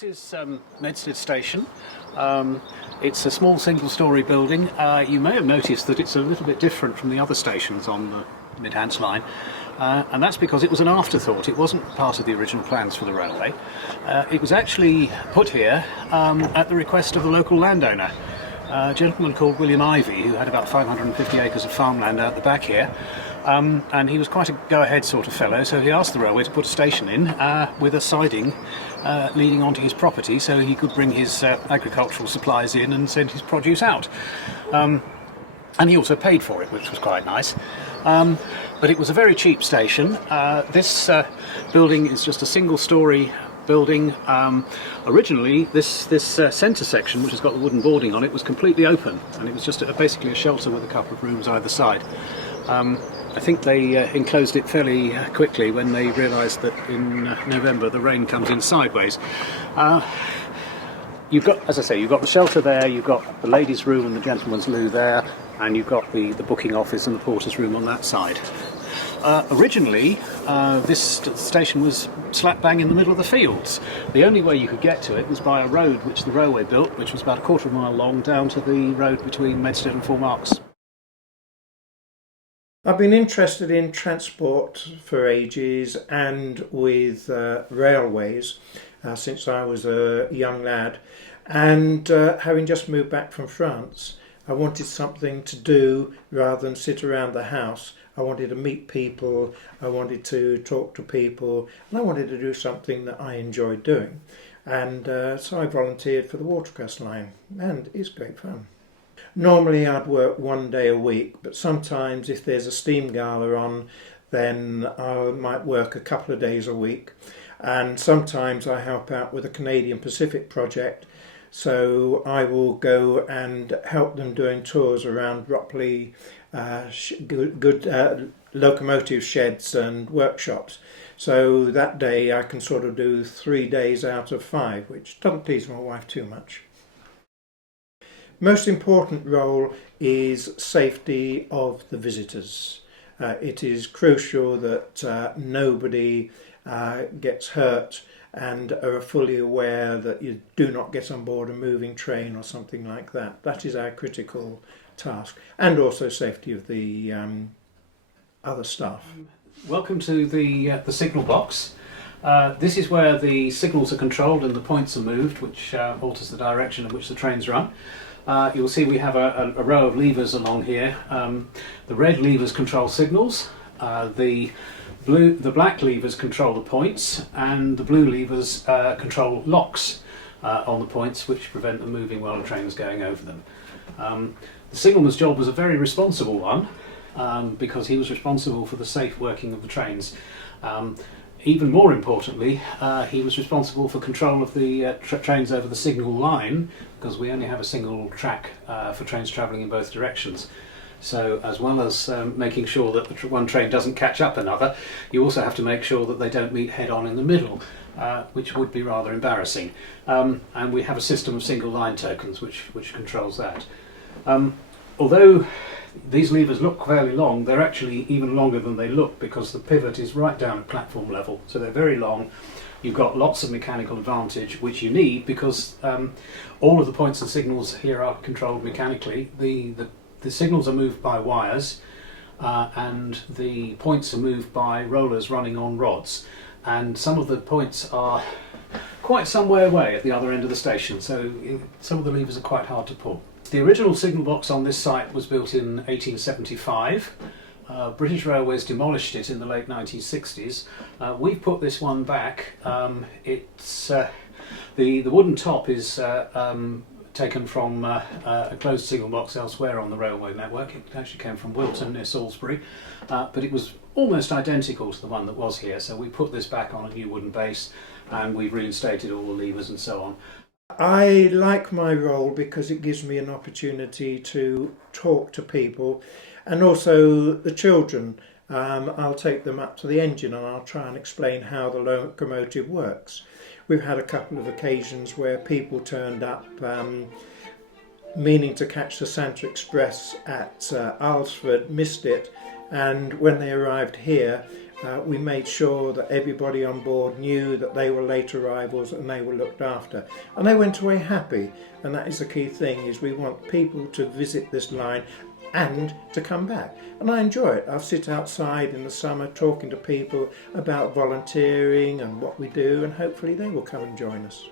This is Medstead Station. It's a small single-storey building. You may have noticed that it's a little bit different from the other stations on the Midhants line, and that's because it was an afterthought. It wasn't part of the original plans for the railway. It was actually put here at the request of the local landowner, a gentleman called William Ivy, who had about 550 acres of farmland out the back here. And he was quite a go-ahead sort of fellow, so he asked the railway to put a station in with a siding leading onto his property so he could bring his agricultural supplies in and send his produce out. And he also paid for it, which was quite nice. But it was a very cheap station. This building is just a single-storey building. Originally, this centre section, which has got the wooden boarding on it, was completely open, and it was just basically a shelter with a couple of rooms either side. I think they enclosed it fairly quickly when they realised that in November the rain comes in sideways. You've got, as I say, you've got the shelter there, you've got the ladies' room and the gentleman's loo there, and you've got the booking office and the porter's room on that side. Originally, this station was slap bang in the middle of the fields. The only way you could get to it was by a road which the railway built, which was about a quarter of a mile long, down to the road between Medstead and Four Marks. I've been interested in transport for ages and with railways since I was a young lad, and having just moved back from France, I wanted something to do rather than sit around the house. I wanted to meet people, I wanted to talk to people, and I wanted to do something that I enjoyed doing. And so I volunteered for the Watercress line, and it's great fun. Normally I'd work one day a week, but sometimes if there's a steam gala on, then I might work a couple of days a week. And sometimes I help out with a Canadian Pacific project, so I will go and help them doing tours around Ropley, good locomotive sheds and workshops. So that day I can sort of do 3 days out of 5, which doesn't please my wife too much. Most important role is safety of the visitors. It is crucial that nobody gets hurt and are fully aware that you do not get on board a moving train or something like that. That is our critical task, and also safety of the other staff. Welcome to the signal box. This is where the signals are controlled and the points are moved, which alters the direction in which the trains run. You'll see we have a row of levers along here. The red levers control signals, the black levers control the points, and the blue levers control locks on the points, which prevent them moving while the train is going over them. The signalman's job was a very responsible one, because he was responsible for the safe working of the trains. Even more importantly, he was responsible for control of the trains over the signal line, because we only have a single track for trains travelling in both directions. So as well as making sure that one train doesn't catch up another, you also have to make sure that they don't meet head on in the middle, which would be rather embarrassing. And we have a system of single line tokens which controls that. Although these levers look fairly long, they're actually even longer than they look, because the pivot is right down at platform level, so they're very long. You've got lots of mechanical advantage, which you need because all of the points and signals here are controlled mechanically. The signals are moved by wires, and the points are moved by rollers running on rods, and some of the points are quite some way away at the other end of the station, so some of the levers are quite hard to pull. The original signal box on this site was built in 1875. British Railways demolished it in the late 1960s. We've put this one back. It's the wooden top is taken from a closed signal box elsewhere on the railway network. It actually came from Wilton near Salisbury, but it was almost identical to the one that was here, so we put this back on a new wooden base and we've reinstated all the levers and so on. I like my role because it gives me an opportunity to talk to people, and also the children. I'll take them up to the engine and I'll try and explain how the locomotive works. We've had a couple of occasions where people turned up meaning to catch the Santa Express at Alresford, missed it, and when they arrived here We made sure that everybody on board knew that they were late arrivals and they were looked after, and they went away happy. And that is the key thing, is we want people to visit this line and to come back. And I enjoy it. I'll sit outside in the summer talking to people about volunteering and what we do, and hopefully they will come and join us.